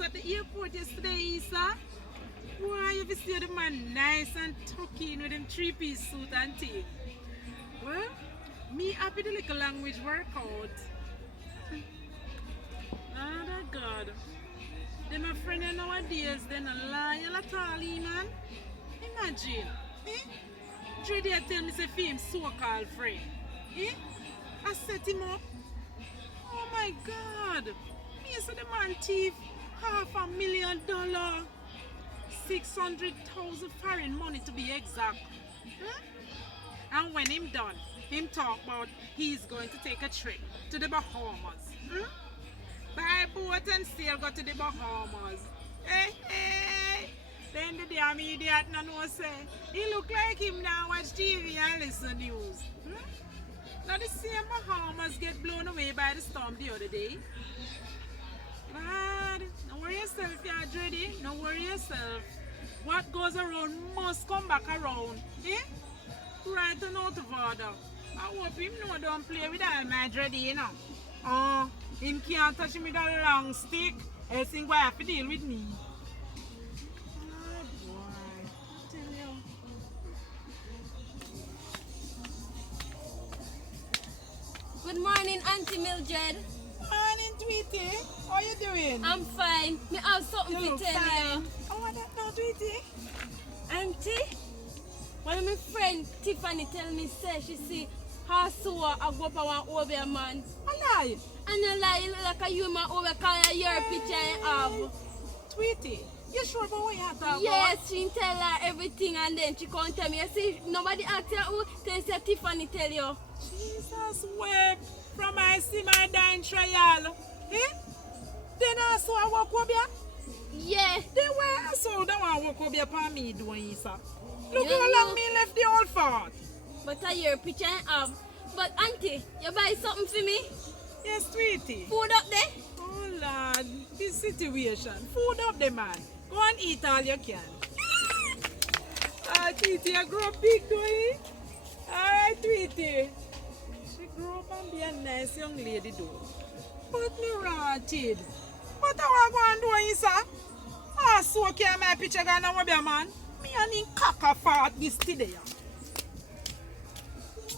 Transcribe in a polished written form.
at the airport yesterday, Isa. Why, you see the man nice and tucky with them three-piece suit and thing. Well, me happy the little language workout. Oh, God. Them a friend nowadays, they not loyal at all, man. Imagine, Dre tell me say for him so-called friend. I set him up. Oh my God. Me say the man thief $500,000. 600,000 foreign money to be exact. And when him done, him talk about he's going to take a trip to the Bahamas. Buy boat and sail go to the Bahamas. Then the damn idiot no know say he look like him now watch TV and listen news. Now the same Bahamas get blown away by the storm the other day. But don't worry yourself, you're ready. Don't worry yourself. What goes around must come back around. Right and out of order. I hope him know don't play with all my dready, you know. Him can't touch me with a long stick. Else he will have to deal with me. Oh boy. Tell you. Good morning, Auntie Mildred. Morning, Tweety. How you doing? I'm fine. Me have something You to look tell fine. you. Oh, what that now, Tweety? Auntie, one of my friend Tiffany tell me say she see her sewer a go up one over a man. A lie. And you lie, you look like a human over call your picture and have. Tweety, you sure about what you have to talk Yes, she tell her everything and then she can't tell me. I see nobody ask her who, then say Tiffany tell you. Jesus wept from I see my dying trial. Then also I walk up here. Yeah. They were so don't want to walk up here for me doing Isa. Look Yeah, how long no. me left the old fort. But I your picture and have. But auntie, you buy something for me? Yes, Tweety. Food up there? Oh Lord, this situation. Food up the man. Go and eat all you can. Tweety, you grow up big, do you? Alright, Tweety. She grew up and be a nice young lady, though. But me rotted. What I want to do, Isa? So care my picture gonna be a man. Me and him cock a fart this today.